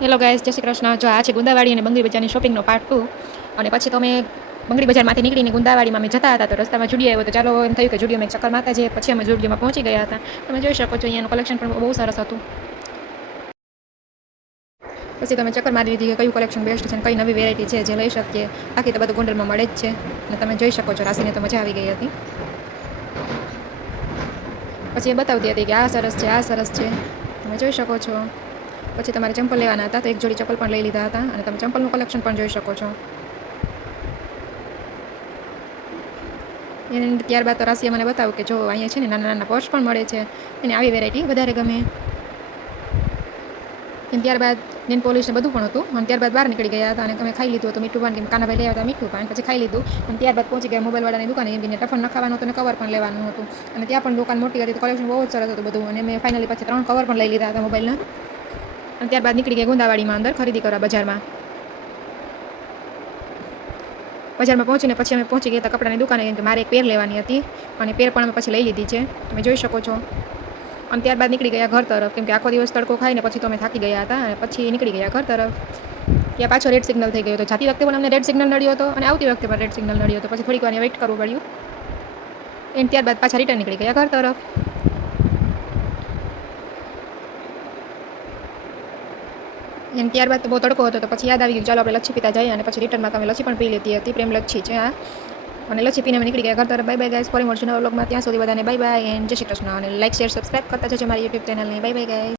Hello guys, જય શ્રી કૃષ્ણ. જો આ છે ગુંદાવાડી અને બંગડી બજારની શોપિંગનો પાર્ટ 2. અને પછી તો મેં બંગડી બજારમાંથી નીકળીને ગુંદાવાડીમાં અમે જતા હતા, તો રસ્તામાં જુડિયો આવ્યો, તો ચાલો એમ થયું કે જુડિયોમાં એક ચક્કર મારતા જઈએ. પછી અમે જુડિયોમાં પહોંચી ગયા હતા. તમે જોઈ શકો છો અહીંયાનું કલેક્શન પણ બહુ સરસ હતું. પછી તમે ચક્કર મારી લીધી કે કયું કલેક્શન બેસ્ટ છે અને કઈ નવી વેરાયટી છે જે લઈ શકીએ. બાકી તો બધું ગોંડલમાં મળે જ છે અને તમે જોઈ શકો છો રાશીને તો મજા આવી ગઈ હતી. પછી એ બતાવતી હતી કે આ સરસ છે, આ સરસ છે, તમે જોઈ શકો છો. પછી તમારે ચંપલ લેવાના હતા, તો એક જોડી ચંપલ પણ લઈ લીધા હતા અને તમે ચંપલનું કલેક્શન પણ જોઈ શકો છો. એન્ડ ત્યારબાદ તો રાશિએ મને બતાવ્યું કે જો અહીંયા છે ને નાના નાના પર્સ પણ મળે છે, એને આવી વેરાયટી વધારે ગમે. અને ત્યારબાદ નેલ પોલિશ ને બધું પણ હતું. અને ત્યારબાદ બહાર નીકળી ગયા હતા અને તમે ખાઈ લીધું હતું મીઠું પાન, કે કાનાભાઈ લઈ આવ્યા હતા મીઠું પાન, પછી ખાઈ લીધું. અને ત્યારબાદ પહોંચી ગયા મોબાઈલવાળાની દુકાને. એમ બીને ટફન નખાવાનું હતું અને કવર પણ લેવાનું હતું. અને ત્યાં પણ દુકાન મોટી હતી, તો કલેક્શન બહુ જ સરસ હતું બધું. અને મેં ફાઇનલી પછી 3 કવર પણ લઈ લીધા હતા મોબાઈલના. અને ત્યારબાદ નીકળી ગયા ગુંદાવાડીમાં અંદર ખરીદી કરવા બજારમાં. બજારમાં પહોંચીને પછી અમે પહોંચી ગયા હતા કપડાની દુકાને, કેમ કે મારે એક પેર લેવાની હતી અને પેર પણ અમે પછી લઈ લીધી છે, તમે જોઈ શકો છો. અને ત્યારબાદ નીકળી ગયા ઘર તરફ, કેમ કે આખો દિવસ તડકો ખાઈને પછી તો અમે થાકી ગયા હતા અને પછી નીકળી ગયા ઘર તરફ. ત્યાં પાછો રેડ સિગ્નલ થઈ ગયો હતો. જાતી વખતે પણ અમને રેડ સિગ્નલ નડ્યો હતો અને આવતી વખતે પણ રેડ સિગ્નલ નડ્યો હતો. પછી થોડીક વાર વેઇટ કરવું પડ્યું. એન્ડ ત્યારબાદ પાછા રિટર્ન નીકળી ગયા ઘર તરફ. એમ ત્યારબાદ તો બહુ તડકો હતો, તો પછી યાદ આવી ગયું ચાલો આપણે લચ્છી પીતા જઈએ. અને પછી રિટર્નમાં તમે લચ્છી પણ પી લેતી હતી, પ્રેમ લચ્છી છે આ. અને લચ્છી પીને અમે નીકળી ગયા ઘર તરફ. બાય બાય ગાઈસ, ફરી મળશું નવા વ્લોગમાં. ત્યાં સુધી બધાને બાય બાય એન્ડ જય શ્રી કૃષ્ણ. અને લાઈક શેર સબસ્ક્રાઈબ કરતા જજો મારી યુટ્યુબ ચેનલને. Bye bye guys.